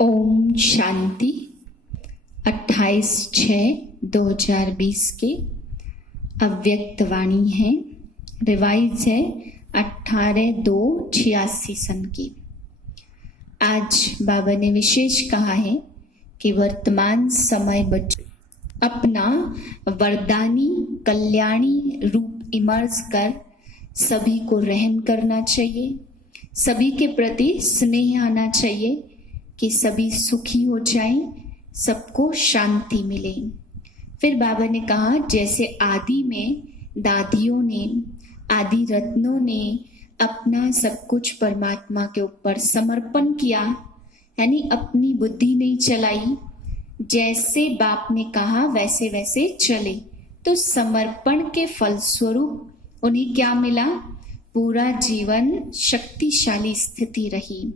ओम शांति। 28/6/2020 के अव्यक्त वाणी है, रिवाइज है 18/2/86 सन की। आज बाबा ने विशेष कहा है कि वर्तमान समय बच्चों अपना वरदानी कल्याणी रूप इमर्ज कर सभी को रहम करना चाहिए, सभी के प्रति स्नेह आना चाहिए कि सभी सुखी हो जाएं, सबको शांति मिले। फिर बाबा ने कहा जैसे आदि में दादियों ने, आदि रत्नों ने अपना सब कुछ परमात्मा के ऊपर समर्पण किया, यानी अपनी बुद्धि नहीं चलाई, जैसे बाप ने कहा वैसे वैसे चले, तो समर्पण के फलस्वरूप उन्हें क्या मिला? पूरा जीवन शक्तिशाली स्थिति रही,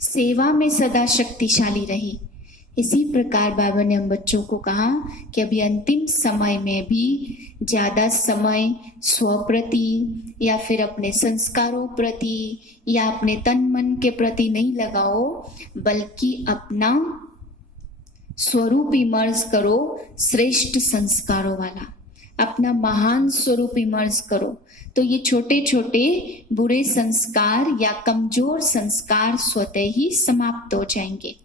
सेवा में सदा शक्तिशाली रही। इसी प्रकार बाबा ने हम बच्चों को कहा कि अभी अंतिम समय में भी ज्यादा समय स्व प्रति या फिर अपने संस्कारों प्रति या अपने तन मन के प्रति नहीं लगाओ, बल्कि अपना स्वरूप इमर्ज करो, श्रेष्ठ संस्कारों वाला अपना महान स्वरूप इमर्ज करो। तो ये छोटे छोटे बुरे संस्कार या कमजोर संस्कार स्वतः ही समाप्त हो जाएंगे।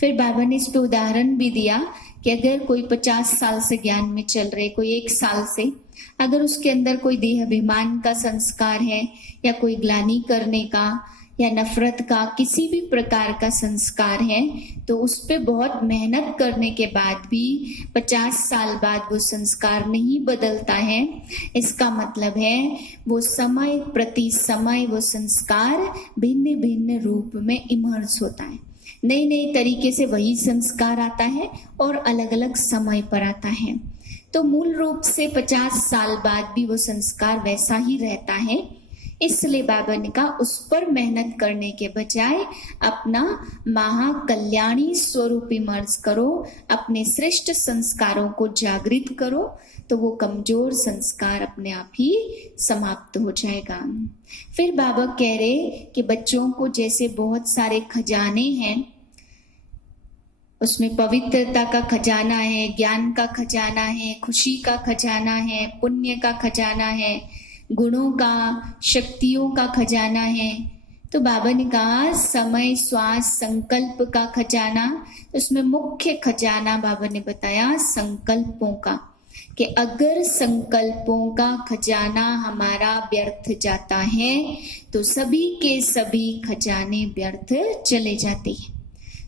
फिर बाबा ने इस पे उदाहरण भी दिया कि अगर कोई 50 साल से ज्ञान में चल रहे, कोई 1 साल से, अगर उसके अंदर कोई देह अभिमान का संस्कार है या कोई ग्लानि करने का या नफरत का किसी भी प्रकार का संस्कार है, तो उस पे बहुत मेहनत करने के बाद भी 50 साल बाद वो संस्कार नहीं बदलता है। इसका मतलब है वो समय प्रति समय वो संस्कार भिन्न भिन्न रूप में इमर्ज होता है, नई नई तरीके से वही संस्कार आता है और अलग अलग समय पर आता है। तो मूल रूप से 50 साल बाद भी वो संस्कार वैसा ही रहता है। इसलिए बाबा ने कहा उस पर मेहनत करने के बजाय अपना महाकल्याणी स्वरूप इमर्ज करो, अपने श्रेष्ठ संस्कारों को जागृत करो, तो वो कमजोर संस्कार अपने आप ही समाप्त हो जाएगा। फिर बाबा कह रहे कि बच्चों को जैसे बहुत सारे खजाने हैं, उसमें पवित्रता का खजाना है, ज्ञान का खजाना है, खुशी का खजाना है, पुण्य का खजाना है, गुणों का, शक्तियों का खजाना है। तो बाबा ने कहा समय, श्वास, संकल्प का खजाना, उसमें मुख्य खजाना बाबा ने बताया संकल्पों का, कि अगर संकल्पों का खजाना हमारा व्यर्थ जाता है तो सभी के सभी खजाने व्यर्थ चले जाते हैं।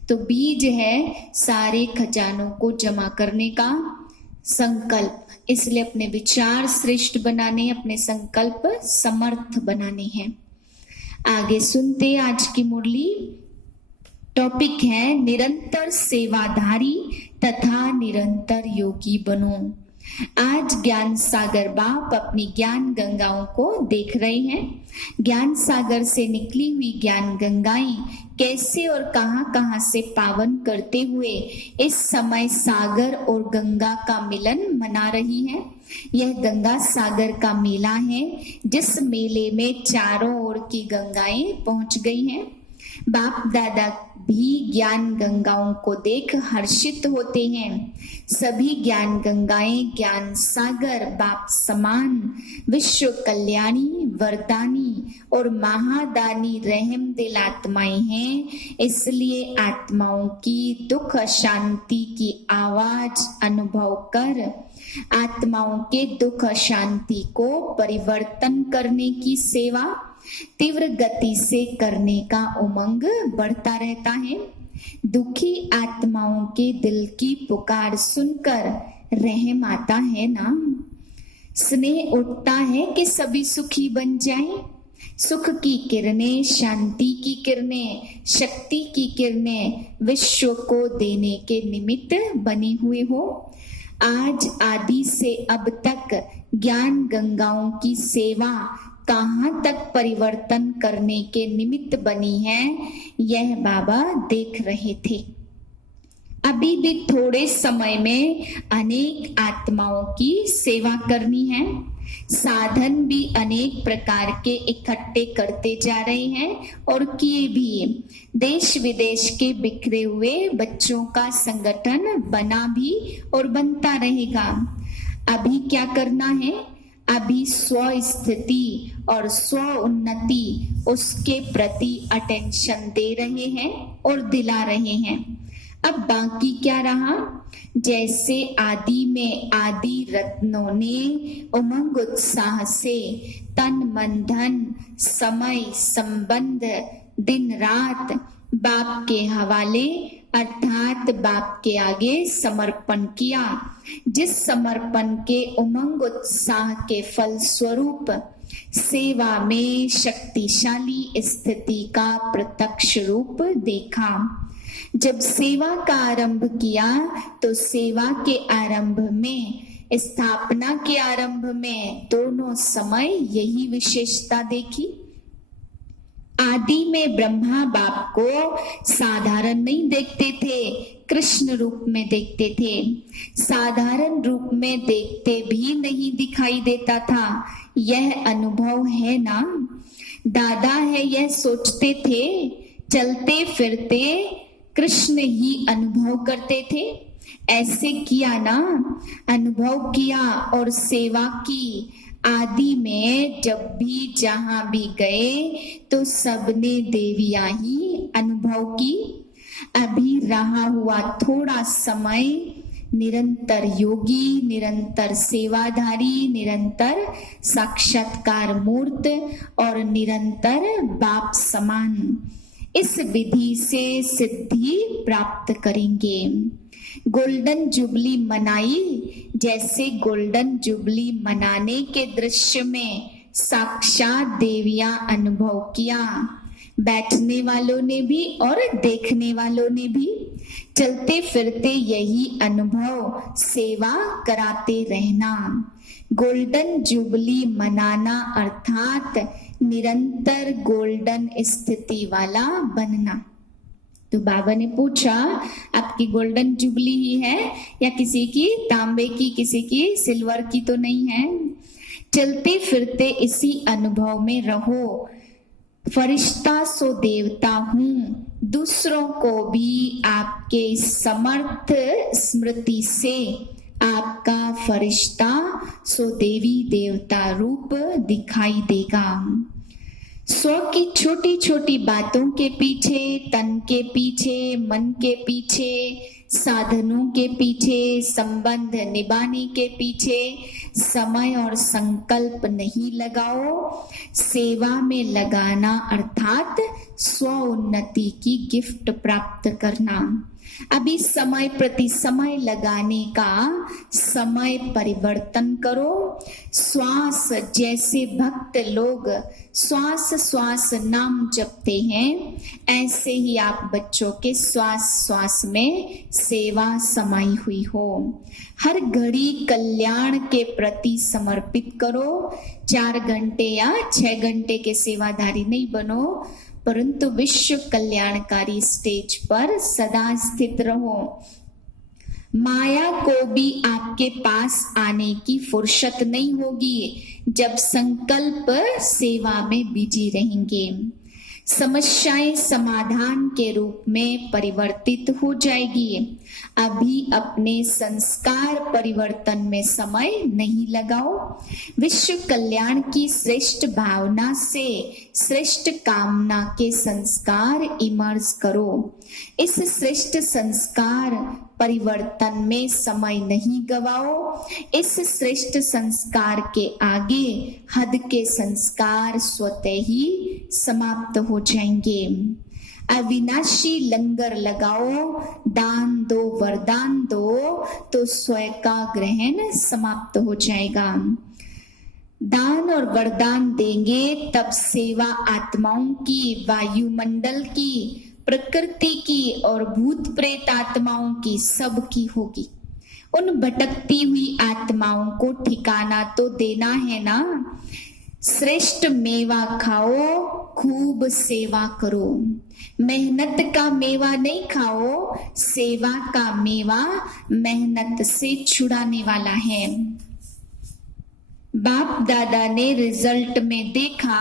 तो बीज है सारे खजानों को जमा करने का संकल्प, इसलिए अपने विचार श्रेष्ठ बनाने, अपने संकल्प समर्थ बनाने हैं। आगे सुनते आज की मुरली। टॉपिक है निरंतर सेवाधारी तथा निरंतर योगी बनो। आज ज्ञान सागर बाप अपनी ज्ञान गंगाओं को देख रहे हैं। ज्ञान सागर से निकली हुई ज्ञान गंगाएं कैसे और कहां कहां से पावन करते हुए इस समय सागर और गंगा का मिलन मना रही है। यह गंगा सागर का मेला है, जिस मेले में चारों ओर की गंगाएं पहुंच गई हैं। बाप दादा भी ज्ञान गंगाओं को देख हर्षित होते हैं। सभी ज्ञान गंगाएं ज्ञान सागर बाप समान विश्व कल्याणी, वरदानी और महादानी रहम दिल आत्माएं हैं। इसलिए आत्माओं की दुख शांति की आवाज अनुभव कर आत्माओं के दुख शांति को परिवर्तन करने की सेवा तीव्र गति से करने का उमंग बढ़ता रहता है। दुखी आत्माओं के दिल की पुकार सुनकर रहम आता है ना, स्नेह उठता है कि सभी सुखी बन जाएं। सुख की किरणें, शांति की किरणें, शक्ति की किरणें विश्व को देने के निमित्त बने हुए हो। आज आदि से अब तक ज्ञान गंगाओं की सेवा कहां तक परिवर्तन करने के निमित्त बनी है, यह बाबा देख रहे थे। अभी भी थोड़े समय में अनेक आत्माओं की सेवा करनी है। साधन भी अनेक प्रकार के इकट्ठे करते जा रहे हैं और किए भी। देश विदेश के बिखरे हुए बच्चों का संगठन बना भी और बनता रहेगा। अभी क्या करना है? अभी स्व स्थिति और स्व उन्नति उसके प्रति अटेंशन दे रहे हैं और दिला रहे हैं। अब बाकी क्या रहा? जैसे आदि में आदि रत्नों ने उमंग उत्साह से तन मन धन समय संबंध दिन रात बाप के हवाले अर्थात बाप के आगे समर्पण किया, जिस समर्पण के उमंग उत्साह के फल स्वरूप सेवा में शक्तिशाली स्थिति का प्रत्यक्ष रूप देखा। जब सेवा का आरंभ किया तो सेवा के आरंभ में, स्थापना के आरंभ में दोनों समय यही विशेषता देखी। आदि में ब्रह्मा बाप को साधारण नहीं देखते थे, कृष्ण रूप में देखते थे। साधारण रूप में देखते भी नहीं दिखाई देता था। यह अनुभव है ना? दादा है यह सोचते थे। चलते फिरते कृष्ण ही अनुभव करते थे। ऐसे किया ना, अनुभव किया और सेवा की। आदि में जब भी जहां भी गए तो सबने देवियां ही अनुभव की। अभी रहा हुआ थोड़ा समय निरंतर योगी, निरंतर सेवाधारी, निरंतर साक्षात्कार मूर्त और निरंतर बाप समान, इस विधि से सिद्धि प्राप्त करेंगे। गोल्डन जुबली मनाई, जैसे गोल्डन जुबली मनाने के दृश्य में साक्षात देवियां अनुभव किया, बैठने वालों ने भी और देखने वालों ने भी। चलते फिरते यही अनुभव सेवा कराते रहना। गोल्डन जुबली मनाना अर्थात निरंतर गोल्डन स्थिति वाला बनना। तो बाबा ने पूछा, आपकी गोल्डन जुबली ही है या किसी की तांबे की, किसी की सिल्वर की तो नहीं है? चलते फिरते इसी अनुभव में रहो। फरिश्ता सो देवता हूँ, दूसरों को भी आपके समर्थ स्मृति से आपका फरिश्ता सो देवी देवता रूप दिखाई देगा। स्व की छोटी छोटी बातों के पीछे, तन के पीछे, मन के पीछे, साधनों के पीछे, संबंध निभाने के पीछे समय और संकल्प नहीं लगाओ। सेवा में लगाना अर्थात स्व उन्नति की गिफ्ट प्राप्त करना। अभी समय प्रति समय लगाने का समय परिवर्तन करो। श्वास, जैसे भक्त लोग श्वास श्वास नाम जपते हैं, ऐसे ही आप बच्चों के श्वास श्वास में सेवा समाई हुई हो। हर घड़ी कल्याण के प्रति समर्पित करो। 4 घंटे या 6 घंटे के सेवाधारी नहीं बनो, परंतु विश्व कल्याणकारी स्टेज पर सदा स्थित रहो। माया को भी आपके पास आने की फुर्सत नहीं होगी जब संकल्प सेवा में बिजी रहेंगे। समस्याएं समाधान के रूप में परिवर्तित हो जाएगी। अभी अपने संस्कार परिवर्तन में समय नहीं लगाओ। विश्व कल्याण की श्रेष्ठ भावना से श्रेष्ठ कामना के संस्कार इमर्ज करो। इस श्रेष्ठ संस्कार परिवर्तन में समय नहीं गवाओ। इस श्रेष्ठ संस्कार के आगे हद के संस्कार स्वतः ही समाप्त हो जाएंगे। अविनाशी लंगर लगाओ, दान दो, वरदान दो, तो स्वयं का ग्रहण समाप्त हो जाएगा। दान और वरदान देंगे तब सेवा आत्माओं की, वायुमंडल की, प्रकृति की और भूत प्रेत आत्माओं की सबकी होगी। उन भटकती हुई आत्माओं को ठिकाना तो देना है ना। श्रेष्ठ मेवा खाओ, खूब सेवा करो। मेहनत का मेवा नहीं खाओ, सेवा का मेवा मेहनत से छुड़ाने वाला है। बाप दादा ने रिजल्ट में देखा,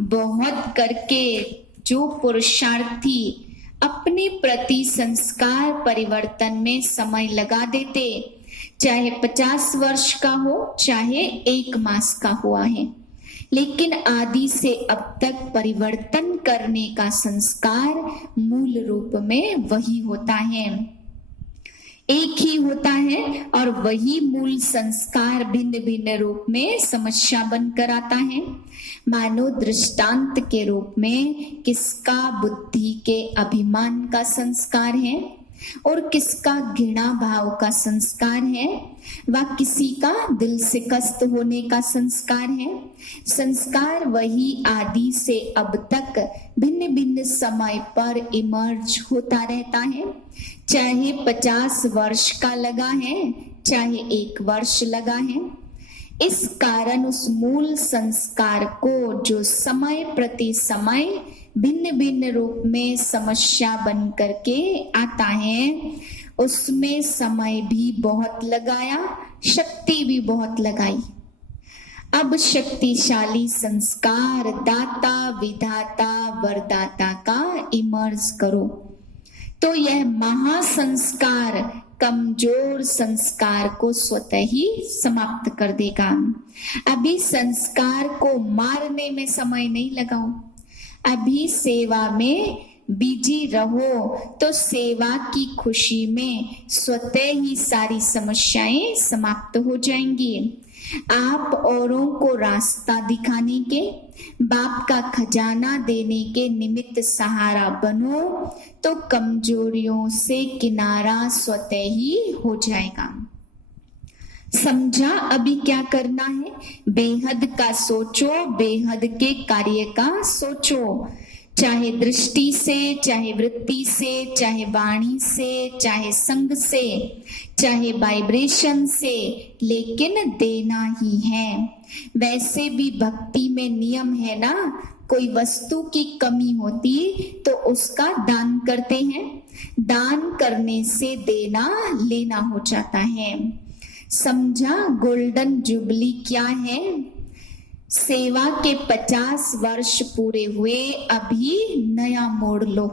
बहुत करके जो पुरुषार्थी अपने प्रति संस्कार परिवर्तन में समय लगा देते, चाहे 50 वर्ष का हो चाहे 1 मास का हुआ है, लेकिन आदि से अब तक परिवर्तन करने का संस्कार मूल रूप में वही होता है, एक ही होता है, और वही मूल संस्कार भिन्न भिन्न रूप में समस्या बनकर आता है। मानो दृष्टांत के रूप में किसका बुद्धि के अभिमान का संस्कार है और किसका घृणा भाव का संस्कार है, व किसी का दिल से कष्ट होने का संस्कार है। संस्कार वही आदि से अब तक भिन्न भिन्न समय पर इमर्ज होता रहता है, चाहे 50 वर्ष का लगा है चाहे 1 वर्ष लगा है। इस कारण उस मूल संस्कार को जो समय प्रति समय भिन्न भिन्न रूप में समस्या बन करके आता है, उसमें समय भी बहुत लगाया, शक्ति भी बहुत लगाई। अब शक्तिशाली संस्कार दाता विधाता वरदाता का इमर्ज करो, तो यह महासंस्कार कमजोर संस्कार को स्वतः ही समाप्त कर देगा। अभी संस्कार को मारने में समय नहीं लगाओ, अभी सेवा में बिजी रहो, तो सेवा की खुशी में स्वतः ही सारी समस्याएं समाप्त हो जाएंगी। आप औरों को रास्ता दिखाने के, बाप का खजाना देने के निमित्त सहारा बनो, तो कमजोरियों से किनारा स्वतः ही हो जाएगा। समझा अभी क्या करना है? बेहद का सोचो, बेहद के कार्य का सोचो, चाहे दृष्टि से, चाहे वृत्ति से, चाहे वाणी से, चाहे संग से, चाहे वाइब्रेशन से, लेकिन देना ही है। वैसे भी भक्ति में नियम है ना, कोई वस्तु की कमी होती तो उसका दान करते हैं, दान करने से देना लेना हो जाता है। समझा गोल्डन जुबली क्या है? सेवा के 50 वर्ष पूरे हुए, अभी नया मोड़ लो।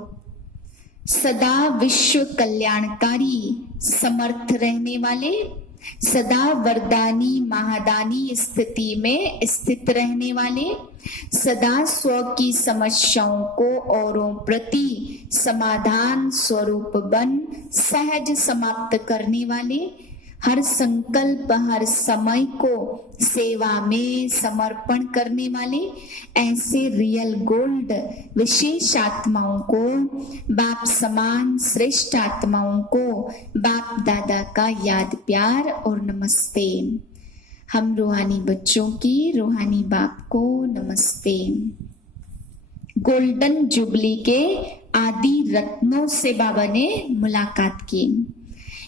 सदा विश्व कल्याणकारी समर्थ रहने वाले, सदा वरदानी महादानी स्थिति में स्थित रहने वाले, सदा स्व की समस्याओं को औरों प्रति समाधान स्वरूप बन सहज समाप्त करने वाले, हर संकल्प हर समय को सेवा में समर्पण करने वाले, ऐसे रियल गोल्ड विशेष आत्माओं को, बाप समान श्रेष्ठ आत्माओं को बाप दादा का याद प्यार और नमस्ते। हम रूहानी बच्चों की रूहानी बाप को नमस्ते। गोल्डन जुबली के आदि रत्नों से बाबा ने मुलाकात की।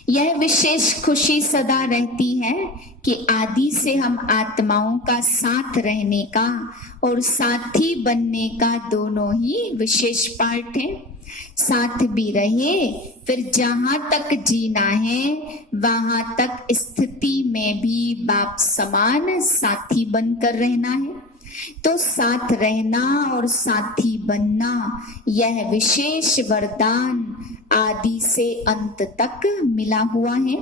यह विशेष खुशी सदा रहती है कि आदि से हम आत्माओं का साथ रहने का और साथी बनने का दोनों ही विशेष पार्ट है। साथ भी रहे, फिर जहां तक जीना है वहां तक स्थिति में भी बाप समान साथी बनकर रहना है। तो साथ रहना और साथी बनना, यह विशेष वरदान आदि से अंत तक मिला हुआ है।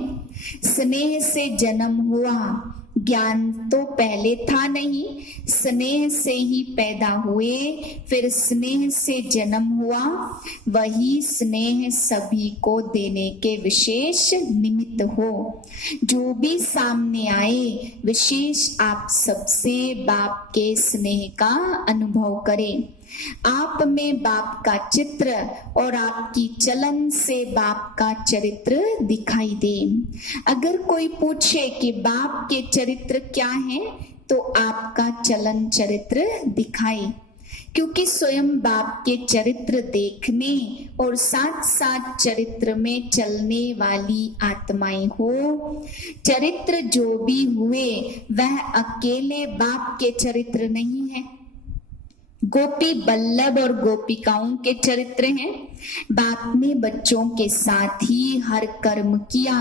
स्नेह से जन्म हुआ, ज्ञान तो पहले था नहीं, स्नेह से ही पैदा हुए, फिर स्नेह से जन्म हुआ। वही स्नेह सभी को देने के विशेष निमित्त हो। जो भी सामने आए, विशेष आप सबसे बाप के स्नेह का अनुभव करें। आप में बाप का चित्र और आपकी चलन से बाप का चरित्र दिखाई दे। अगर कोई पूछे कि बाप के चरित्र क्या है, तो आपका चलन चरित्र दिखाए, क्योंकि स्वयं बाप के चरित्र देखने और साथ साथ चरित्र में चलने वाली आत्माएं हो। चरित्र जो भी हुए वह अकेले बाप के चरित्र नहीं है, गोपी बल्लभ और गोपिकाओं के चरित्र हैं। बाप ने बच्चों के साथ ही हर कर्म किया,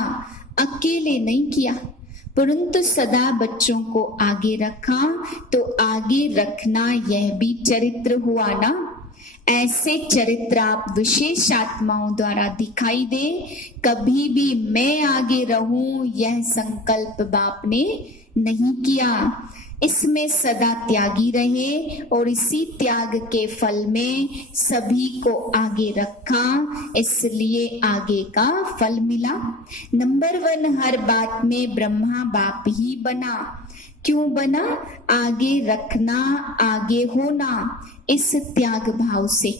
अकेले नहीं किया। परंतु सदा बच्चों को आगे रखा तो आगे रखना यह भी चरित्र हुआ ना। ऐसे चरित्र आप विशेष आत्माओं द्वारा दिखाई दे। कभी भी मैं आगे रहूं यह संकल्प बाप ने नहीं किया। इसमें सदा त्यागी रहे और इसी त्याग के फल में सभी को आगे रखा, इसलिए आगे का फल मिला। नंबर 1 हर बात में ब्रह्मा बाप ही बना। क्यों बना? आगे रखना, आगे होना, इस त्याग भाव से।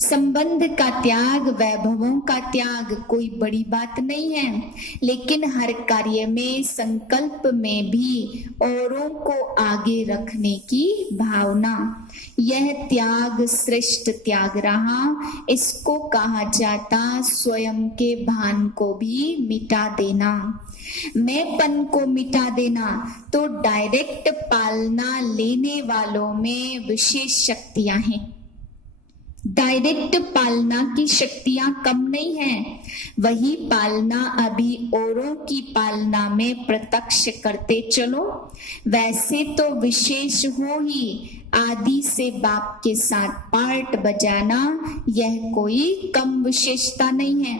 संबंध का त्याग, वैभवों का त्याग कोई बड़ी बात नहीं है, लेकिन हर कार्य में, संकल्प में भी औरों को आगे रखने की भावना, यह त्याग श्रेष्ठ त्याग रहा। इसको कहा जाता स्वयं के भान को भी मिटा देना, मैंपन को मिटा देना। तो डायरेक्ट पालना लेने वालों में विशेष शक्तियां हैं। डायरेक्ट पालना की शक्तियां कम नहीं है, वही पालना अभी औरों की पालना में प्रत्यक्ष करते चलो। वैसे तो विशेष हो ही, आदि से बाप के साथ पार्ट बजाना यह कोई कम विशेषता नहीं है।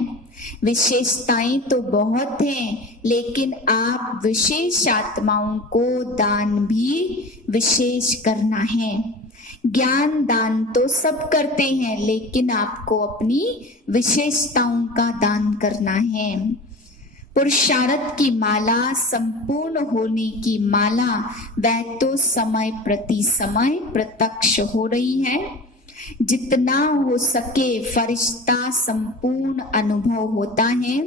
विशेषताएं तो बहुत हैं, लेकिन आप विशेष आत्माओं को दान भी विशेष करना है। ज्ञान दान तो सब करते हैं, लेकिन आपको अपनी विशेषताओं का दान करना है। पुरुषार्थ की माला, संपूर्ण होने की माला, वह तो समय प्रति समय प्रत्यक्ष हो रही है। जितना हो सके फरिश्ता संपूर्ण अनुभव होता है,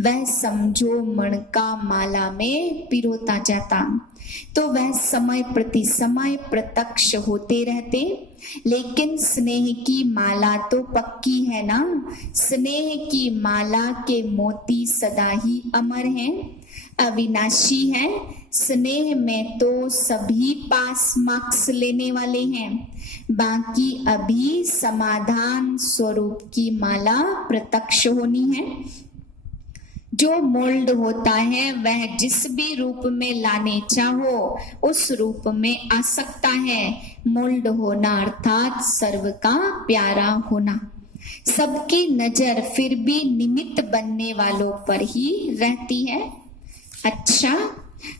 वह समझो मणका माला में पिरोता जाता। तो वह समय प्रति समय प्रत्यक्ष होते रहते। लेकिन स्नेह की माला तो पक्की है ना। स्नेह की माला के मोती सदा ही अमर हैं, अविनाशी है। स्नेह में तो सभी पास मार्क्स लेने वाले हैं, बाकी अभी समाधान स्वरूप की माला प्रत्यक्ष होनी है। जो मोल्ड होता है वह जिस भी रूप में लाने चाहो उस रूप में आ सकता है। मोल्ड होना अर्थात सर्व का प्यारा होना। सबकी नजर फिर भी निमित्त बनने वालों पर ही रहती है। अच्छा,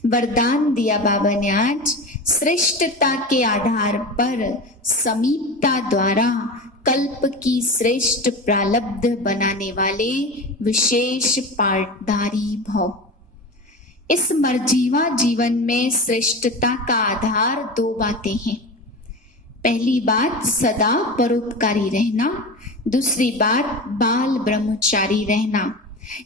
वरदान दिया बाबा ने आज, श्रेष्ठता के आधार पर समीपता द्वारा कल्प की श्रेष्ठ प्रालब्ध बनाने वाले विशेष पार्टधारी भव। इस मर्जीवा जीवन में श्रेष्ठता का आधार 2 बातें हैं। पहली बात सदा परोपकारी रहना, दूसरी बात बाल ब्रह्मचारी रहना।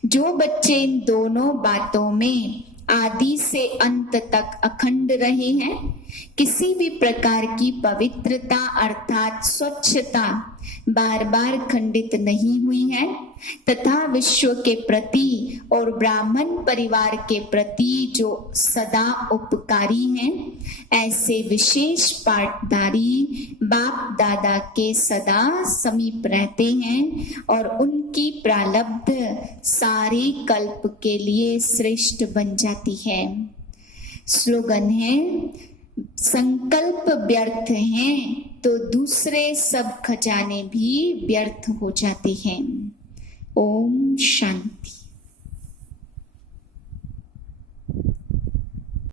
जो बच्चे इन दोनों बातों में आदि से अंत तक अखंड रहे हैं, किसी भी प्रकार की पवित्रता अर्थात स्वच्छता बार बार खंडित नहीं हुई है, तथा विश्व के प्रति और ब्राह्मण परिवार के प्रति जो सदा उपकारी हैं, ऐसे विशेष पाठधारी बाप दादा के सदा समीप रहते हैं और उनकी प्रालब्ध सारे कल्प के लिए श्रेष्ठ बन जाती है। स्लोगन है, संकल्प व्यर्थ हैं तो दूसरे सब खजाने भी व्यर्थ हो जाते हैं। ओम शांति।